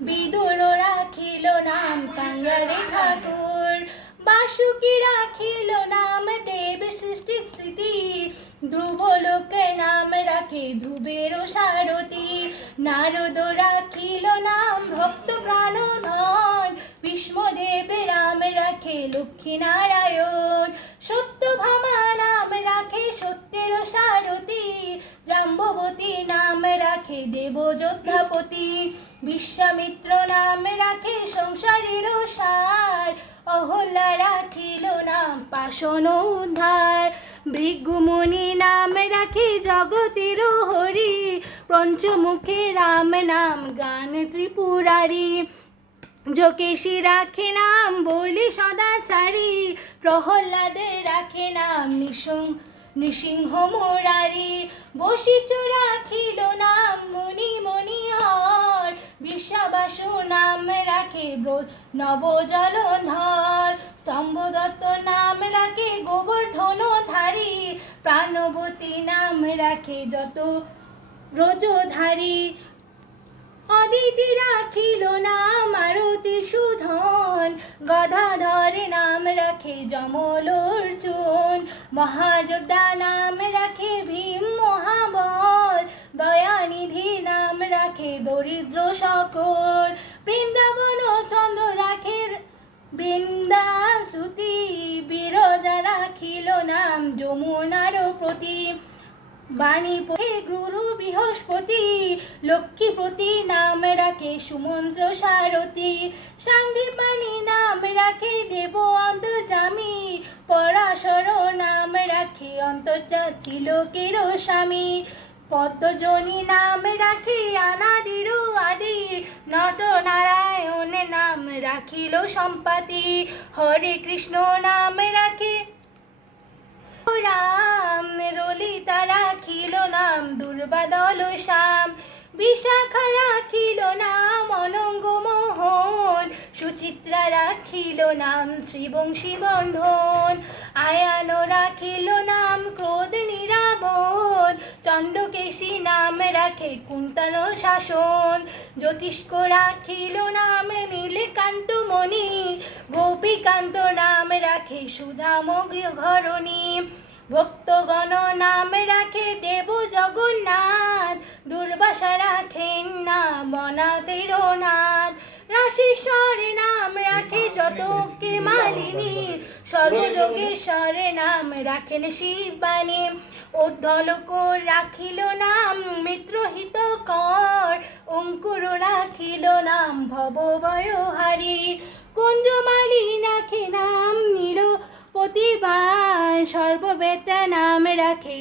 বিদুর রাখিল নাম কাঙ্গারে ঠাকুর। বাসুকি রাখিল নাম দেব সৃষ্টি স্মৃতি। ধ্রুব লোকে নাম রাখে ধ্রুবের সারথি। নারদ রাখিল নাম ভক্ত প্রাণধন ভীষ্মদেব রাম রাখে লক্ষ্মী নারায়ণ। সত্যভামা নাম রাখে সত্যের সারথি। জাম্ববতী নাম রাখে দেব যোদ্ধাপতি। বিশ্বামিত্র নাম রাখে সংসারের সার অহল্যা রাখিল নাম পাশন উদ্ধার। ভৃগুমুনি নাম রাখে জগতের হরি, পঞ্চমুখে রাম নাম গান ত্রিপুরারি। যোগেশী রাখে নাম বলি সদাচারী, প্রহ্লাদে রাখে নাম নিসং, নৃসিংহ মুরারি। বশিষ্ঠ রাখিল নাম মুনি মণিহর বিশ্বাবাসু নাম রাখে ব্র- নবজলধর স্তম্ভদত্ত নাম রাখে, গোবর্ধন ধারী। প্রাণবতী নাম রাখে, যত রোজধারী অদিতি রাখিল নাম আরতি সুধন। গদাধর নাম রাখে যমল অর্জুন মহাযোদ্ধা নাম রাখে, ভীম দরিদ্র সকল বৃন্দাবন চন্দ্র রাখে বৃন্দা শ্রুতি বিরজা রাখিল নাম যমুনার প্রতি। বাণী পথে গুরু বৃহস্পতি, লক্ষ্মীপতি নাম রাখে সুমন্ত্র সারথী। সান্দিপানি নাম রাখে দেব অন্তর্জামী পরাশর নাম রাখে অন্তর্জাতি লোকের স্বামী। পদ্মজনী নাম রাখে আনাদির রাখিল সম্পাতি। হরে কৃষ্ণ নাম রাখে। রাম, রলিতা রাখিল নাম দুর্বাদল শ্যাম। বিশাখা রাখিল নাম, অনঙ্গ মোহন। সুচিত্রা রাখিল নাম, শ্রীবংশী বন্ধন। আয়ান নাম রাখে কুন্তল শাসন। জ্যোতিষ্ক রাখিল নাম নীলকান্ত মণি। গোপীকান্ত নাম রাখে সুধামগ ঘরণী। ভক্তগণ নাম রাখে দেব জগন্নাথ। দুর্বাসা রাখেন নাম অনাথের নাথ নাম যত মালিনী সর্বযোগেশ্বর নাম রাখেন শিবানী। উদ্ধলক রাখিল নাম, মিত্রহিত কর, অঙ্কুর রাখিল নাম ভবভয়হারী কুঞ্জমালী রাখে নাম নীল প্রতিভা সর্ববেতা নাম রাখে